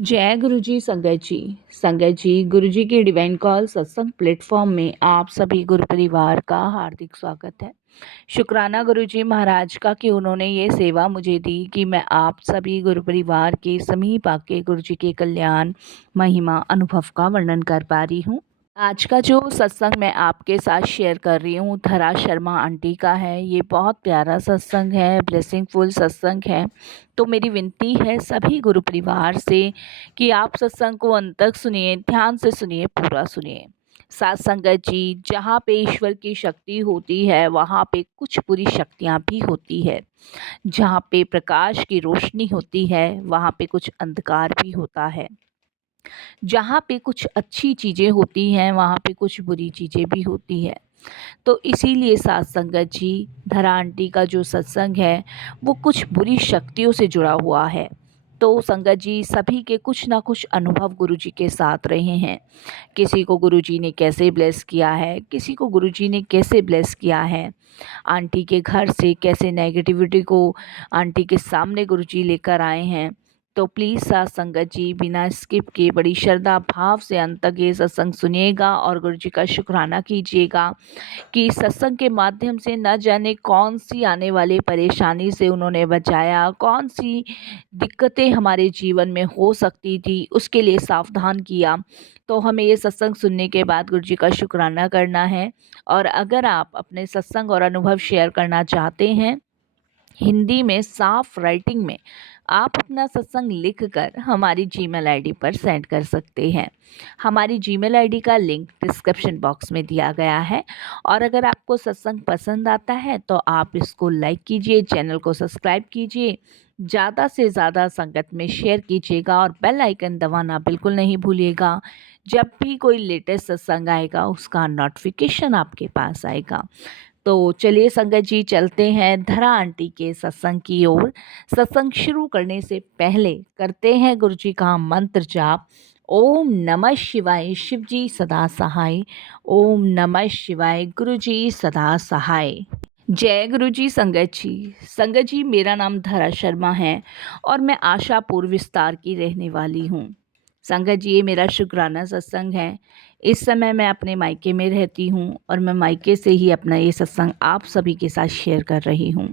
जय गुरु जी संगत जी। संगत जी, गुरु जी के डिवाइन कॉल सत्संग प्लेटफॉर्म में आप सभी गुरु परिवार का हार्दिक स्वागत है। शुक्राना गुरु जी महाराज का कि उन्होंने ये सेवा मुझे दी कि मैं आप सभी गुरु परिवार के समीप आके गुरु जी के कल्याण महिमा अनुभव का वर्णन कर पा रही हूँ। आज का जो सत्संग मैं आपके साथ शेयर कर रही हूँ धरा शर्मा आंटी का है। ये बहुत प्यारा सत्संग है, ब्लेसिंगफुल सत्संग है। तो मेरी विनती है सभी गुरु परिवार से कि आप सत्संग को अंत तक सुनिए, ध्यान से सुनिए, पूरा सुनिए। साथ संगत जी, जहाँ पे ईश्वर की शक्ति होती है वहाँ पे कुछ बुरी शक्तियाँ भी होती है। जहाँ पे प्रकाश की रोशनी होती है वहाँ पे कुछ अंधकार भी होता है। जहाँ पे कुछ अच्छी चीज़ें होती हैं वहाँ पे कुछ बुरी चीज़ें भी होती है। तो इसीलिए साथ संगत जी, धरा आंटी का जो सत्संग है वो कुछ बुरी शक्तियों से जुड़ा हुआ है। तो संगत जी, सभी के कुछ ना कुछ अनुभव गुरुजी के साथ रहे हैं। किसी को गुरुजी ने कैसे ब्लेस किया है, किसी को गुरुजी ने कैसे ब्लेस किया है। आंटी के घर से कैसे नेगेटिविटी को आंटी के सामने गुरुजी लेकर आए हैं। तो प्लीज़ साथ संगत जी, बिना स्किप किए बड़ी श्रद्धा भाव से अंत तक ये सत्संग सुनिएगा और गुरुजी का शुक्राना कीजिएगा कि सत्संग के माध्यम से न जाने कौन सी आने वाली परेशानी से उन्होंने बचाया, कौन सी दिक्कतें हमारे जीवन में हो सकती थी उसके लिए सावधान किया। तो हमें ये सत्संग सुनने के बाद गुरुजी का शुक्राना करना है। और अगर आप अपने सत्संग और अनुभव शेयर करना चाहते हैं हिंदी में साफ राइटिंग में, आप अपना सत्संग लिखकर हमारी जीमेल आईडी पर सेंड कर सकते हैं। हमारी जीमेल आईडी का लिंक डिस्क्रिप्शन बॉक्स में दिया गया है। और अगर आपको सत्संग पसंद आता है तो आप इसको लाइक कीजिए, चैनल को सब्सक्राइब कीजिए, ज़्यादा से ज़्यादा संगत में शेयर कीजिएगा और बेल आइकन दबाना बिल्कुल नहीं भूलिएगा। जब भी कोई लेटेस्ट सत्संग आएगा उसका नोटिफिकेशन आपके पास आएगा। तो चलिए संगत जी, चलते हैं धरा आंटी के सत्संग की ओर। सत्संग शुरू करने से पहले करते हैं गुरु जी का मंत्र जाप। ओम नमः शिवाय, शिव जी सदा सहाय। ओम नमः शिवाय, गुरु जी सदा सहाय। जय गुरु जी संगत जी। संगत जी, मेरा नाम धरा शर्मा है और मैं आशापुर विस्तार की रहने वाली हूँ। संगत जी, ये मेरा शुक्राना सत्संग है। इस समय मैं अपने मायके में रहती हूँ और मैं मायके से ही अपना ये सत्संग आप सभी के साथ शेयर कर रही हूँ।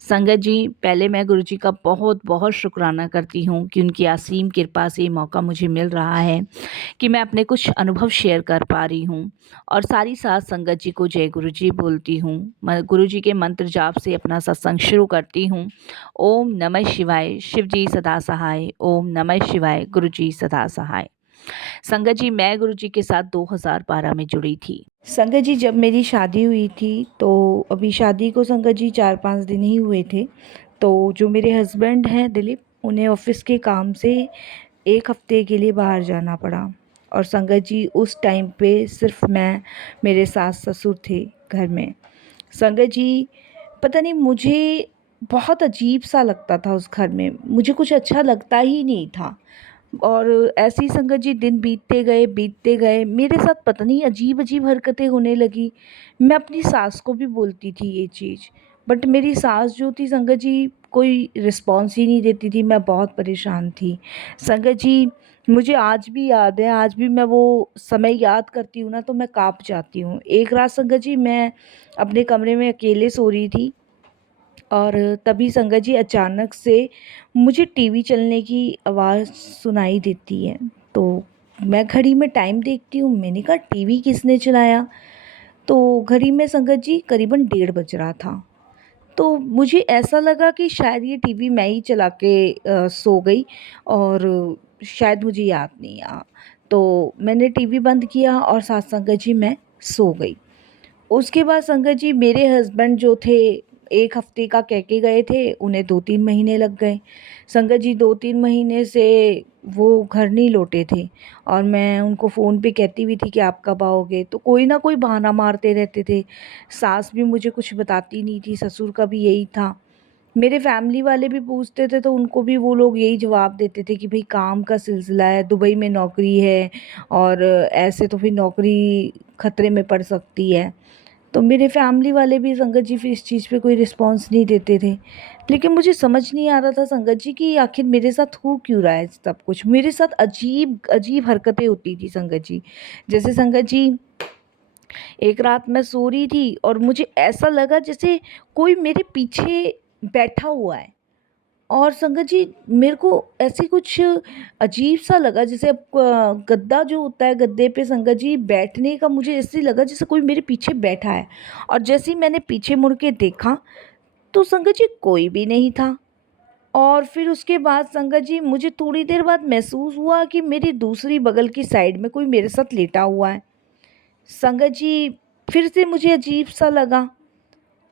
संगत जी, पहले मैं गुरु जी का बहुत बहुत शुक्राना करती हूँ कि उनकी असीम कृपा से ये मौका मुझे मिल रहा है कि मैं अपने कुछ अनुभव शेयर कर पा रही हूँ। और सारी साथ संगत जी को जय गुरु जी बोलती हूँ। मैं गुरु जी के मंत्र जाप से अपना सत्संग शुरू करती हूँ। ओम नमः शिवाय, शिव जी सदा सहाय। ओम नमः शिवाय, गुरु जी सदा सहाय। संगत जी, मैं गुरु जी के साथ 2012 में जुड़ी थी। संगत जी, जब मेरी शादी हुई थी तो अभी शादी को संगत जी 4-5 दिन ही हुए थे। तो जो मेरे हस्बैंड हैं दिलीप, उन्हें ऑफिस के काम से 1 हफ्ते के लिए बाहर जाना पड़ा। और संगत जी, उस टाइम पे सिर्फ मैं, मेरे सास ससुर थे घर में। संगत जी, पता नहीं मुझे बहुत अजीब सा लगता था उस घर में, मुझे कुछ अच्छा लगता ही नहीं था। और ऐसी संगत जी दिन बीतते गए मेरे साथ पता नहीं अजीब अजीब हरकतें होने लगी। मैं अपनी सास को भी बोलती थी ये चीज़, बट मेरी सास जो थी संगत जी, कोई रिस्पॉन्स ही नहीं देती थी। मैं बहुत परेशान थी संगत जी। मुझे आज भी याद है, आज भी मैं वो समय याद करती हूँ ना तो मैं काँप जाती हूँ। एक रात संगत जी, मैं अपने कमरे में अकेले सो रही थी और तभी संगत जी अचानक से मुझे टीवी चलने की आवाज़ सुनाई देती है। तो मैं घड़ी में टाइम देखती हूँ, मैंने कहा टीवी किसने चलाया। तो घड़ी में संगत जी करीबन 1:30 बज रहा था। तो मुझे ऐसा लगा कि शायद ये टीवी मैं ही चला के सो गई और शायद मुझे याद नहीं आया। तो मैंने टीवी बंद किया और साथ संगत जी मैं सो गई। उसके बाद संगत जी, मेरे हस्बैंड जो थे 1 हफ्ते का कह के गए थे, उन्हें 2-3 महीने लग गए। संगत जी, 2-3 महीने से वो घर नहीं लौटे थे और मैं उनको फ़ोन पे कहती भी थी कि आप कब आओगे, तो कोई ना कोई बहाना मारते रहते थे। सास भी मुझे कुछ बताती नहीं थी, ससुर का भी यही था। मेरे फैमिली वाले भी पूछते थे तो उनको भी वो लोग यही जवाब देते थे कि भई काम का सिलसिला है, दुबई में नौकरी है और ऐसे तो फिर नौकरी खतरे में पड़ सकती है। तो मेरे फैमिली वाले भी संगत जी फिर इस चीज़ पे कोई रिस्पॉन्स नहीं देते थे। लेकिन मुझे समझ नहीं आ रहा था संगत जी कि आखिर मेरे साथ हो क्यों रहा है सब कुछ। मेरे साथ अजीब अजीब हरकतें होती थी संगत जी। जैसे संगत जी, एक रात मैं सो रही थी और मुझे ऐसा लगा जैसे कोई मेरे पीछे बैठा हुआ है। और संगत जी, मेरे को ऐसे कुछ अजीब सा लगा, जैसे अब गद्दा जो होता है, गद्दे पे संगत जी बैठने का मुझे ऐसे लगा जैसे कोई मेरे पीछे बैठा है। और जैसे ही मैंने पीछे मुड़ के देखा तो संगत जी कोई भी नहीं था। और फिर उसके बाद संगत जी मुझे थोड़ी देर बाद महसूस हुआ कि मेरी दूसरी बगल की साइड में कोई मेरे साथ लेटा हुआ है। संगत जी, फिर से मुझे अजीब सा लगा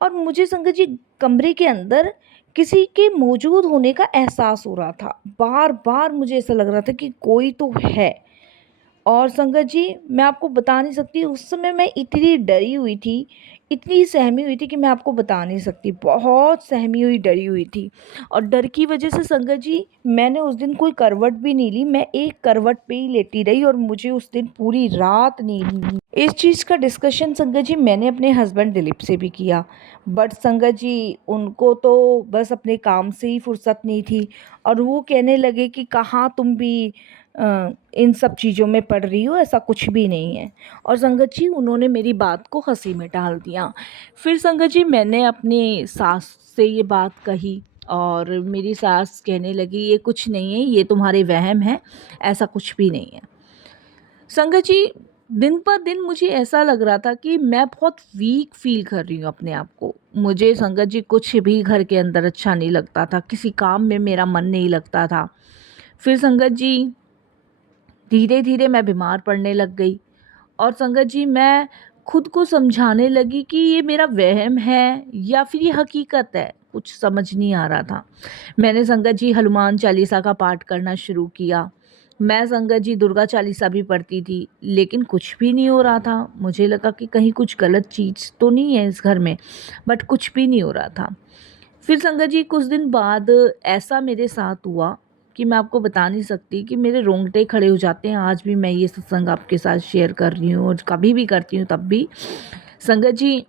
और मुझे संगत जी कमरे के अंदर किसी के मौजूद होने का एहसास हो रहा था। बार बार मुझे ऐसा लग रहा था कि कोई तो है। और संगत जी, मैं आपको बता नहीं सकती उस समय मैं इतनी डरी हुई थी, इतनी सहमी हुई थी कि मैं आपको बता नहीं सकती। बहुत सहमी हुई, डरी हुई थी। और डर की वजह से संगत जी मैंने उस दिन कोई करवट भी नहीं ली, मैं एक करवट पे ही लेटी रही और मुझे उस दिन पूरी रात नींद। इस चीज़ का डिस्कशन संगत जी मैंने अपने हस्बैंड दिलीप से भी किया, बट संगत जी उनको तो बस अपने काम से ही फुर्सत नहीं थी। और वो कहने लगे कि कहाँ तुम भी इन सब चीज़ों में पड़ रही हो, ऐसा कुछ भी नहीं है। और संगत जी उन्होंने मेरी बात को हंसी में टाल दिया। फिर संगत जी मैंने अपनी सास से ये बात कही और मेरी सास कहने लगी ये कुछ नहीं है, ये तुम्हारे वहम है, ऐसा कुछ भी नहीं है। संगत जी, दिन पर दिन मुझे ऐसा लग रहा था कि मैं बहुत वीक फील कर रही हूँ अपने आप को। मुझे संगत जी कुछ भी घर के अंदर अच्छा नहीं लगता था, किसी काम में मेरा मन नहीं लगता था। फिर संगत जी धीरे धीरे मैं बीमार पड़ने लग गई और संगत जी मैं खुद को समझाने लगी कि ये मेरा वहम है या फिर ये हकीकत है, कुछ समझ नहीं आ रहा था। मैंने संगत जी हनुमान चालीसा का पाठ करना शुरू किया। मैं संगत जी दुर्गा चालीसा भी पढ़ती थी, लेकिन कुछ भी नहीं हो रहा था। मुझे लगा कि कहीं कुछ गलत चीज़ तो नहीं है इस घर में, बट कुछ भी नहीं हो रहा था। फिर संगत जी कुछ दिन बाद ऐसा मेरे साथ हुआ कि मैं आपको बता नहीं सकती, कि मेरे रोंगटे खड़े हो जाते हैं। आज भी मैं ये सत्संग आपके साथ शेयर कर रही हूँ और कभी भी करती हूँ तब भी। संगत जी,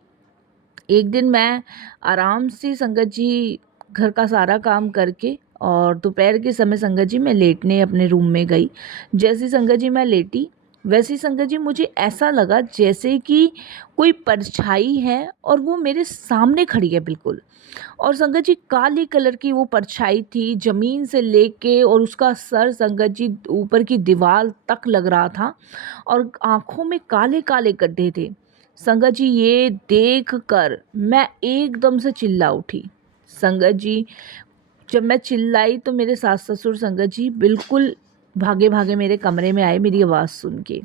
एक दिन मैं आराम से संगत जी घर का सारा काम करके और दोपहर के समय संगत जी मैं लेटने अपने रूम में गई। जैसी संगत जी मैं लेटी, वैसी संगत जी मुझे ऐसा लगा जैसे कि कोई परछाई है और वो मेरे सामने खड़ी है बिल्कुल। और संगत जी काली कलर की वो परछाई थी, ज़मीन से लेके और उसका सर संगत जी ऊपर की दीवार तक लग रहा था और आँखों में काले-काले गड्ढे थे। संगत जी ये देख कर मैं एकदम से चिल्ला उठी। संगत जी जब मैं चिल्लाई तो मेरे सास-ससुर संगत जी बिल्कुल भागे-भागे मेरे कमरे में आए मेरी आवाज़ सुन के।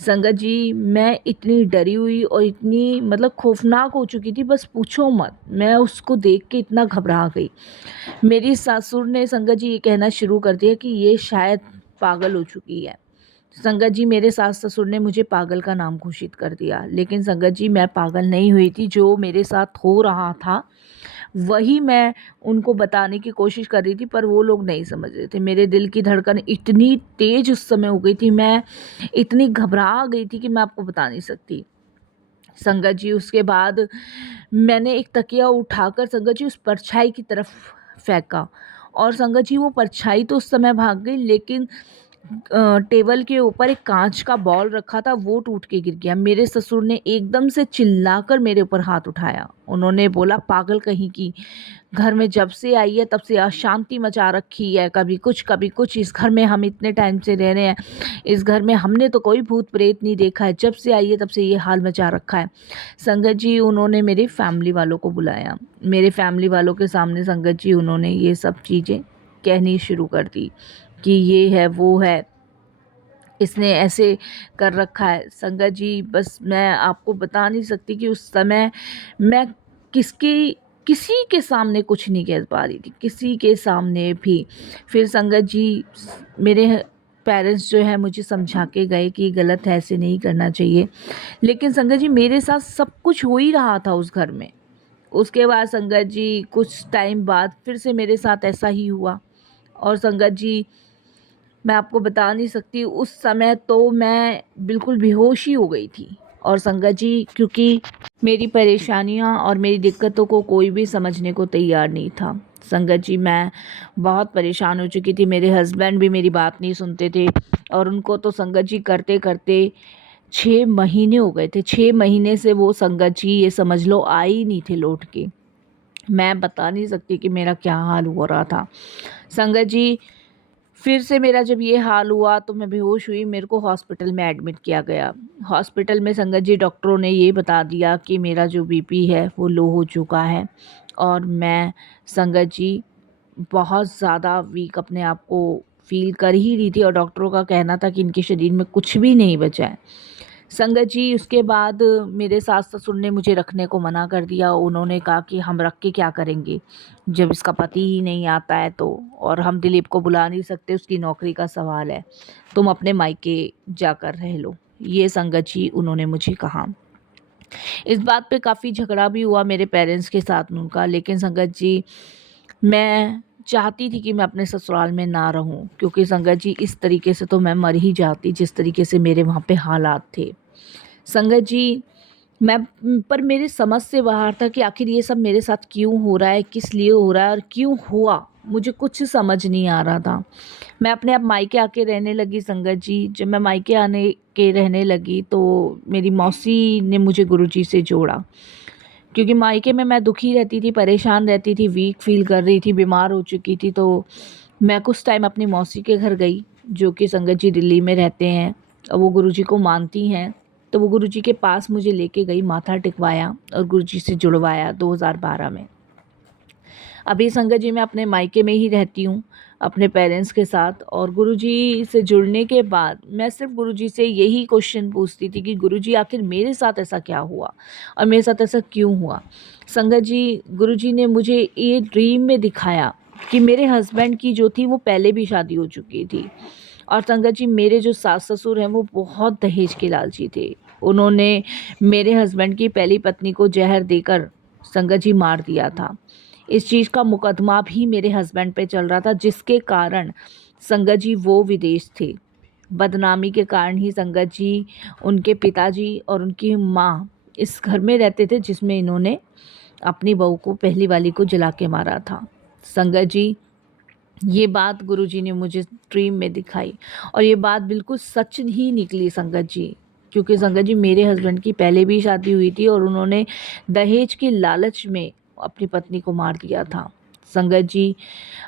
संगत जी मैं इतनी डरी हुई और इतनी मतलब खौफ़नाक हो चुकी थी, बस पूछो मत। मैं उसको देख के इतना घबरा गई। मेरी सासुर ने संगत जी ये कहना शुरू कर दिया कि ये शायद पागल हो चुकी है। संगत जी मेरे सास-ससुर ने मुझे पागल का नाम घोषित कर दिया, लेकिन संगत जी मैं पागल नहीं हुई थी। जो मेरे साथ हो रहा था वही मैं उनको बताने की कोशिश कर रही थी, पर वो लोग नहीं समझ रहे थे। मेरे दिल की धड़कन इतनी तेज़ उस समय हो गई थी, मैं इतनी घबरा गई थी कि मैं आपको बता नहीं सकती। संगत जी उसके बाद मैंने एक तकिया उठाकर संगत जी उस परछाई की तरफ फेंका और संगत जी वो परछाई तो उस समय भाग गई, लेकिन टेबल के ऊपर एक कांच का बॉल रखा था, वो टूट के गिर गया। मेरे ससुर ने एकदम से चिल्लाकर मेरे ऊपर हाथ उठाया। उन्होंने बोला पागल कहीं की, घर में जब से आई है तब से अशांति मचा रखी है, कभी कुछ। इस घर में हम इतने टाइम से रह रहे हैं, इस घर में हमने तो कोई भूत प्रेत नहीं देखा है, जब से आई है तब से ये हाल मचा रखा है। संगत जी उन्होंने मेरे फैमिली वालों को बुलाया। मेरे फैमिली वालों के सामने संगत जी उन्होंने ये सब चीज़ें कहनी शुरू कर दी कि ये है, वो है, इसने ऐसे कर रखा है। संगत जी बस मैं आपको बता नहीं सकती कि उस समय मैं किसी के सामने कुछ नहीं कह पा रही थी, किसी के सामने भी। फिर संगत जी मेरे पेरेंट्स जो है मुझे समझा के गए कि गलत है, ऐसे नहीं करना चाहिए। लेकिन संगत जी मेरे साथ सब कुछ हो ही रहा था उस घर में। उसके बाद संगत जी कुछ टाइम बाद फिर से मेरे साथ ऐसा ही हुआ और संगत जी मैं आपको बता नहीं सकती, उस समय तो मैं बिल्कुल बेहोश ही हो गई थी। और संगत जी, क्योंकि मेरी परेशानियां और मेरी दिक्कतों को कोई भी समझने को तैयार नहीं था। संगत जी, मैं बहुत परेशान हो चुकी थी। मेरे हस्बैंड भी मेरी बात नहीं सुनते थे और उनको तो संगत जी करते करते 6 महीने हो गए थे। 6 महीने से वो संगत जी ये समझ लो आए ही नहीं थे लौट के। मैं बता नहीं सकती कि मेरा क्या हाल हो रहा था। संगत जी, फिर से मेरा जब ये हाल हुआ तो मैं बेहोश हुई, मेरे को हॉस्पिटल में एडमिट किया गया। हॉस्पिटल में संगत जी डॉक्टरों ने ये बता दिया कि मेरा जो बीपी है वो लो हो चुका है और मैं संगत जी बहुत ज़्यादा वीक अपने आप को फ़ील कर ही रही थी और डॉक्टरों का कहना था कि इनके शरीर में कुछ भी नहीं बचा है। संगत जी, उसके बाद मेरे सास-ससुर ने मुझे रखने को मना कर दिया। उन्होंने कहा कि हम रख के क्या करेंगे, जब इसका पति ही नहीं आता है तो, और हम दिलीप को बुला नहीं सकते, उसकी नौकरी का सवाल है। तुम अपने मायके जाकर रह लो। ये संगत जी उन्होंने मुझे कहा। इस बात पे काफ़ी झगड़ा भी हुआ मेरे पेरेंट्स के साथ उनका, लेकिन संगत जी मैं चाहती थी कि मैं अपने ससुराल में ना रहूं, क्योंकि संगत जी इस तरीके से तो मैं मर ही जाती जिस तरीके से मेरे वहाँ पे हालात थे। संगत जी, मैं पर मेरे समझ से बाहर था कि आखिर ये सब मेरे साथ क्यों हो रहा है, किस लिए हो रहा है और क्यों हुआ, मुझे कुछ समझ नहीं आ रहा था। मैं अपने आप मायके आके रहने लगी संगत जी। जब मैं मायके आने के रहने लगी तो मेरी मौसी ने मुझे गुरुजी से जोड़ा, क्योंकि मायके में मैं दुखी रहती थी, परेशान रहती थी, वीक फ़ील कर रही थी, बीमार हो चुकी थी। तो मैं कुछ टाइम अपनी मौसी के घर गई, जो कि संगत जी दिल्ली में रहते हैं और वो गुरुजी को मानती हैं। तो वो गुरुजी के पास मुझे लेके गई, माथा टिकवाया और गुरुजी से जुड़वाया 2012 में। अभी संगत जी मैं अपने मायके में ही रहती हूँ अपने पेरेंट्स के साथ, और गुरुजी से जुड़ने के बाद मैं सिर्फ गुरुजी से यही क्वेश्चन पूछती थी कि गुरुजी आखिर मेरे साथ ऐसा क्या हुआ और मेरे साथ ऐसा क्यों हुआ। संगत जी, गुरुजी ने मुझे ये ड्रीम में दिखाया कि मेरे हस्बैंड की जो थी वो पहले भी शादी हो चुकी थी, और संगत जी मेरे जो सास ससुर हैं वो बहुत दहेज के लालची थे। उन्होंने मेरे हस्बैंड की पहली पत्नी को जहर देकर संगत जी मार दिया था। इस चीज़ का मुकदमा भी मेरे हस्बैंड पे चल रहा था, जिसके कारण संगत जी वो विदेश थे। बदनामी के कारण ही संगत जी, उनके पिताजी और उनकी माँ इस घर में रहते थे जिसमें इन्होंने अपनी बहू को, पहली वाली को, जला के मारा था। संगत जी, ये बात गुरुजी ने मुझे ड्रीम में दिखाई और ये बात बिल्कुल सच ही निकली संगत जी, क्योंकि संगत जी मेरे हस्बैंड की पहले भी शादी हुई थी और उन्होंने दहेज के लालच में अपनी पत्नी को मार दिया था। संगत जी,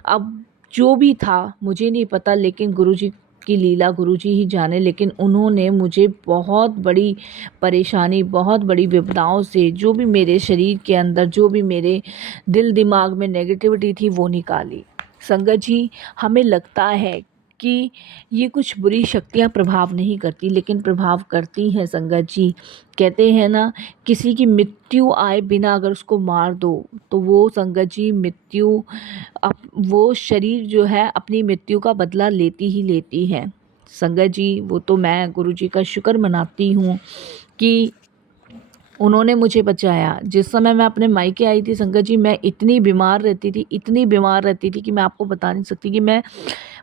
अब जो भी था मुझे नहीं पता, लेकिन गुरुजी की लीला गुरुजी ही जाने, लेकिन उन्होंने मुझे बहुत बड़ी परेशानी, बहुत बड़ी विपदाओं से, जो भी मेरे शरीर के अंदर, जो भी मेरे दिल दिमाग में नेगेटिविटी थी वो निकाली। संगत जी, हमें लगता है कि ये कुछ बुरी शक्तियाँ प्रभाव नहीं करती, लेकिन प्रभाव करती हैं संगत जी। कहते हैं ना, किसी की मृत्यु आए बिना अगर उसको मार दो तो वो संगत जी मृत्यु, वो शरीर जो है अपनी मृत्यु का बदला लेती ही लेती है। संगत जी, वो तो मैं गुरुजी का शुक्र मनाती हूँ कि उन्होंने मुझे बचाया। जिस समय मैं अपने मायके आई थी संगत जी, मैं इतनी बीमार रहती थी, इतनी बीमार रहती थी कि मैं आपको बता नहीं सकती कि मैं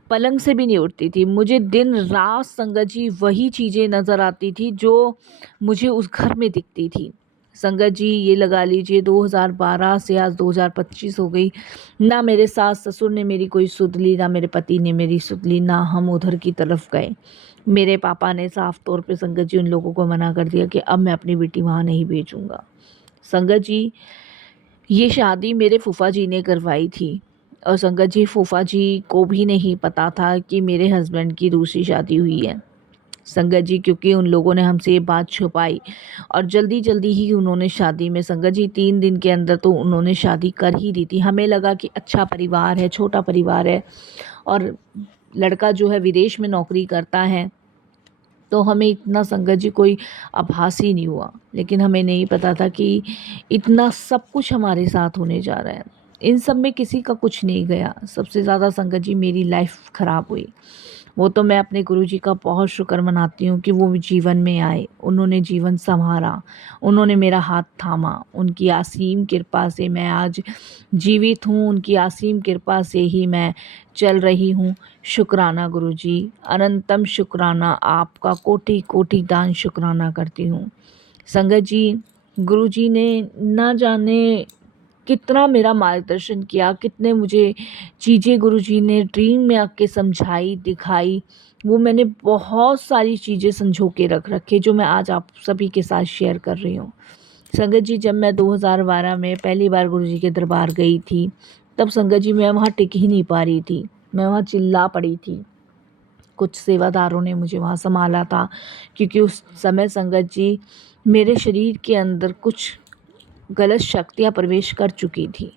पलंग से भी नहीं उठती थी। मुझे दिन रात संगत जी वही चीज़ें नज़र आती थी जो मुझे उस घर में दिखती थी। संगत जी, ये लगा लीजिए 2012 से आज 2025 हो गई, ना मेरे सास ससुर ने मेरी कोई सुध ली, ना मेरे पति ने मेरी सुध ली, ना हम उधर की तरफ गए। मेरे पापा ने साफ तौर पे संगत जी उन लोगों को मना कर दिया कि अब मैं अपनी बेटी वहाँ नहीं भेजूँगा। संगत जी, ये शादी मेरे फूफा जी ने करवाई थी और संगत जी फूफा जी को भी नहीं पता था कि मेरे हस्बैंड की दूसरी शादी हुई है। संगत जी, क्योंकि उन लोगों ने हमसे ये बात छुपाई और जल्दी-जल्दी ही उन्होंने शादी में, संगत जी 3 दिन के अंदर तो उन्होंने शादी कर ही दी थी। हमें लगा कि अच्छा परिवार है, छोटा परिवार है और लड़का जो है विदेश में नौकरी करता है, तो हमें इतना संगत जी कोई आभास ही नहीं हुआ। लेकिन हमें नहीं पता था कि इतना सब कुछ हमारे साथ होने जा रहा है। इन सब में किसी का कुछ नहीं गया, सबसे ज़्यादा संगत जी मेरी लाइफ ख़राब हुई। वो तो मैं अपने गुरुजी का बहुत शुक्र मनाती हूँ कि वो जीवन में आए, उन्होंने जीवन संवारा, उन्होंने मेरा हाथ थामा। उनकी असीम कृपा से मैं आज जीवित हूँ, उनकी असीम कृपा से ही मैं चल रही हूँ। शुक्राना गुरुजी, अनंतम शुक्राना, आपका कोटि कोटि दान शुक्राना करती हूँ। संगत जी, गुरुजी ने ना जाने कितना मेरा मार्गदर्शन किया, कितने मुझे चीज़ें गुरुजी ने ड्रीम में आके समझाई, दिखाई। वो मैंने बहुत सारी चीज़ें संजो के रख रखी जो मैं आज आप सभी के साथ शेयर कर रही हूँ। संगत जी, जब मैं 2012 में पहली बार गुरुजी के दरबार गई थी, तब संगत जी मैं वहाँ टिक ही नहीं पा रही थी। मैं वहाँ चिल्ला पड़ी थी। कुछ सेवादारों ने मुझे वहाँ सँभाला था, क्योंकि उस समय संगत जी मेरे शरीर के अंदर कुछ गलत शक्तियाँ प्रवेश कर चुकी थी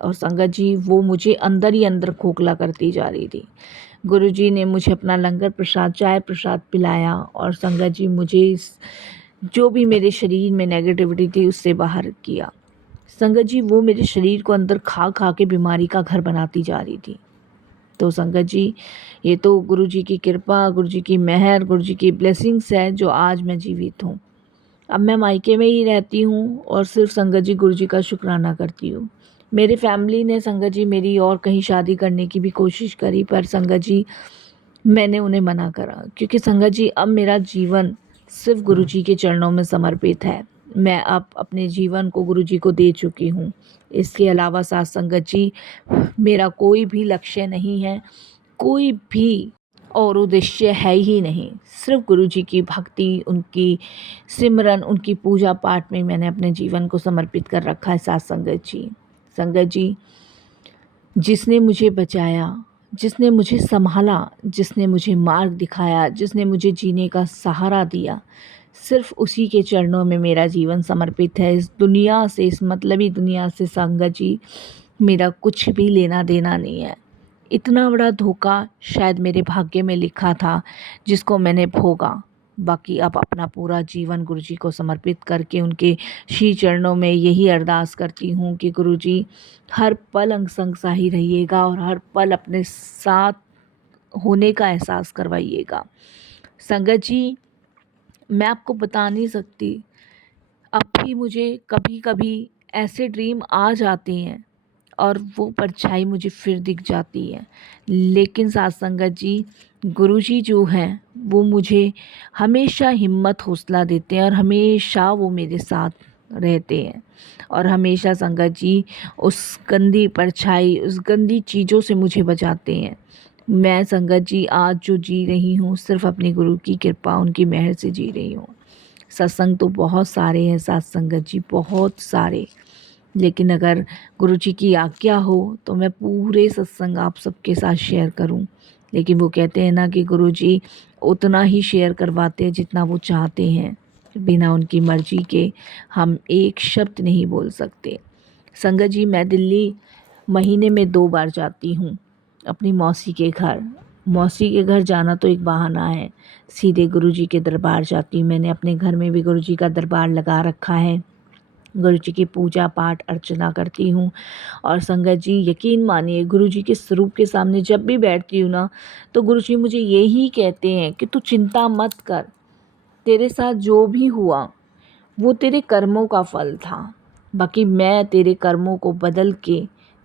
और संगत जी वो मुझे अंदर ही अंदर खोखला करती जा रही थी। गुरुजी ने मुझे अपना लंगर प्रसाद, चाय प्रसाद पिलाया और संगत जी मुझे इस जो भी मेरे शरीर में नेगेटिविटी थी उससे बाहर किया। संगत जी वो मेरे शरीर को अंदर खा खा के बीमारी का घर बनाती जा रही थी। तो संगत जी, ये तो गुरुजी की कृपा, गुरुजी की मेहर, गुरुजी की ब्लेसिंग्स है जो आज मैं जीवित हूँ। अब मैं मायके में ही रहती हूँ और सिर्फ संगत जी गुरुजी का शुक्राना करती हूँ। मेरी फैमिली ने संगत जी मेरी और कहीं शादी करने की भी कोशिश करी, पर संगत जी मैंने उन्हें मना करा, क्योंकि संगत जी अब मेरा जीवन सिर्फ गुरुजी के चरणों में समर्पित है। मैं अब अपने जीवन को गुरुजी को दे चुकी हूँ। इसके अलावा साथ संगत जी मेरा कोई भी लक्ष्य नहीं है, कोई भी और उद्देश्य है ही नहीं। सिर्फ गुरुजी की भक्ति, उनकी सिमरन, उनकी पूजा पाठ में मैंने अपने जीवन को समर्पित कर रखा है साथ संगत जी। संगत जी, जिसने मुझे बचाया, जिसने मुझे सँभाला, जिसने मुझे मार्ग दिखाया, जिसने मुझे जीने का सहारा दिया, सिर्फ़ उसी के चरणों में मेरा जीवन समर्पित है। इस दुनिया से, इस मतलबी दुनिया से संगत जी मेरा कुछ भी लेना-देना नहीं है। इतना बड़ा धोखा शायद मेरे भाग्य में लिखा था, जिसको मैंने भोगा। बाकी अब अपना पूरा जीवन गुरुजी को समर्पित करके उनके श्री चरणों में यही अरदास करती हूँ कि गुरुजी हर पल अंग संग साही रहिएगा और हर पल अपने साथ होने का एहसास करवाइएगा। संगत जी, मैं आपको बता नहीं सकती, अब भी मुझे कभी-कभी ऐसे ड्रीम आ जाते हैं और वो परछाई मुझे फिर दिख जाती है। लेकिन साथ संगत जी, गुरुजी जो हैं वो मुझे हमेशा हिम्मत हौसला देते हैं और हमेशा वो मेरे साथ रहते हैं और हमेशा संगत जी उस गंदी परछाई, उस गंदी चीज़ों से मुझे बचाते हैं। मैं संगत जी आज जो जी रही हूँ सिर्फ़ अपने गुरु की कृपा, उनकी मेहर से जी रही हूँ। सत्संग तो बहुत सारे हैं साथ संगत जी, बहुत सारे। लेकिन अगर गुरुजी की आज्ञा हो तो मैं पूरे सत्संग आप सबके साथ शेयर करूं। लेकिन वो कहते हैं ना कि गुरुजी उतना ही शेयर करवाते हैं जितना वो चाहते हैं। बिना उनकी मर्ज़ी के हम एक शब्द नहीं बोल सकते। संगत जी, मैं दिल्ली महीने में 2 बार जाती हूँ अपनी मौसी के घर। मौसी के घर जाना तो एक बहाना है, सीधे गुरुजी के दरबार जाती हूँ। मैंने अपने घर में भी गुरुजी का दरबार लगा रखा है। गुरुजी की पूजा पाठ अर्चना करती हूँ और संगत जी यकीन मानिए गुरुजी के स्वरूप के सामने जब भी बैठती हूँ ना, तो गुरुजी मुझे यही कहते हैं कि तू चिंता मत कर, तेरे साथ जो भी हुआ वो तेरे कर्मों का फल था। बाकी मैं तेरे कर्मों को बदल के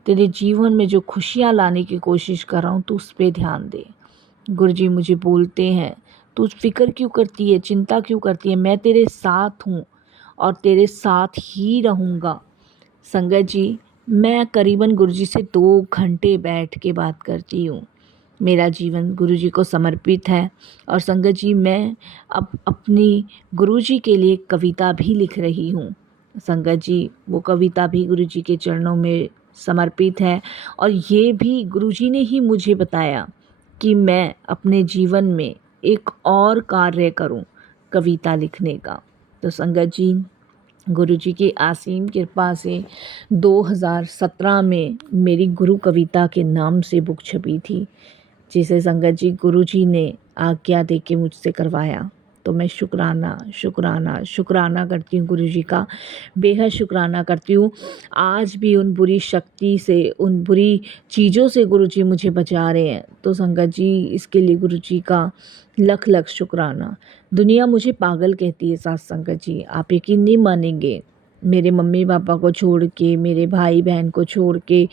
तेरे जीवन में जो खुशियाँ लाने की कोशिश कर रहा हूँ, तू उस पे ध्यान दे। गुरुजी मुझे बोलते हैं, तू फ़िक्र क्यों करती है, चिंता क्यों करती है, मैं तेरे साथ हूँ और तेरे साथ ही रहूँगा। संगत जी, मैं करीबन गुरुजी से 2 घंटे बैठ के बात करती हूँ। मेरा जीवन गुरुजी को समर्पित है और संगत जी मैं अब अपनी गुरुजी के लिए कविता भी लिख रही हूँ। संगत जी, वो कविता भी गुरुजी के चरणों में समर्पित है और ये भी गुरुजी ने ही मुझे बताया कि मैं अपने जीवन में एक और कार्य करूं, कविता लिखने का। तो संगत जी, गुरुजी की असीम कृपा से 2017 में मेरी गुरु कविता के नाम से बुक छपी थी, जिसे संगत जी गुरुजी ने आज्ञा दे के मुझसे करवाया। तो मैं शुक्राना शुक्राना शुक्राना करती हूँ गुरुजी का, बेहद शुक्राना करती हूँ। आज भी उन बुरी शक्ति से, उन बुरी चीज़ों से गुरुजी मुझे बचा रहे हैं। तो संगत जी इसके लिए गुरुजी का लख लख शुक्राना। दुनिया मुझे पागल कहती है साथ संगत जी, आप यकीन नहीं मानेंगे। मेरे मम्मी पापा को छोड़ के, मेरे भाई बहन को छोड़ के,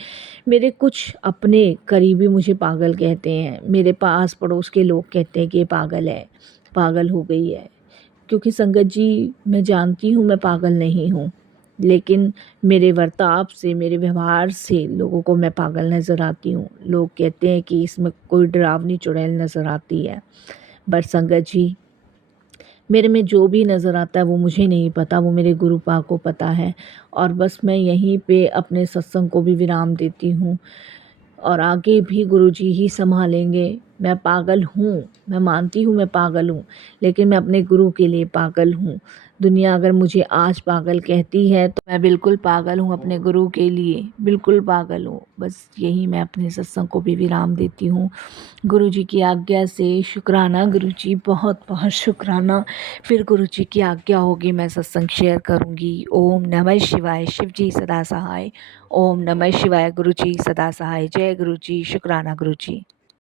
मेरे कुछ अपने करीबी मुझे पागल कहते हैं। मेरे पास पड़ोस के लोग कहते हैं कि ये पागल है, पागल हो गई है। क्योंकि संगत जी मैं जानती हूँ मैं पागल नहीं हूँ, लेकिन मेरे बर्ताव से, मेरे व्यवहार से लोगों को मैं पागल नज़र आती हूँ। लोग कहते हैं कि इसमें कोई डरावनी चुड़ैल नज़र आती है। बट संगत जी, मेरे में जो भी नज़र आता है वो मुझे नहीं पता, वो मेरे गुरु पाक को पता है। और बस मैं यहीं पे अपने सत्संग को भी विराम देती हूँ और आगे भी गुरुजी ही सँभालेंगे। मैं पागल हूँ, मैं मानती हूँ मैं पागल हूँ, लेकिन मैं अपने गुरु के लिए पागल हूँ। दुनिया अगर मुझे आज पागल कहती है तो मैं बिल्कुल पागल हूँ अपने गुरु के लिए, बिल्कुल पागल हूँ। बस यही मैं अपने सत्संग को भी विराम देती हूँ। गुरुजी की आज्ञा से शुक्राना गुरुजी, बहुत-बहुत शुक्राना। फिर गुरुजी की आज्ञा होगी मैं सत्संग शेयर करूँगी। ओम नमः शिवाय, शिव जी सदा सहाय। ओम नमः शिवाय, गुरुजी सदा सहाय। जय गुरुजी, शुक्राना गुरुजी।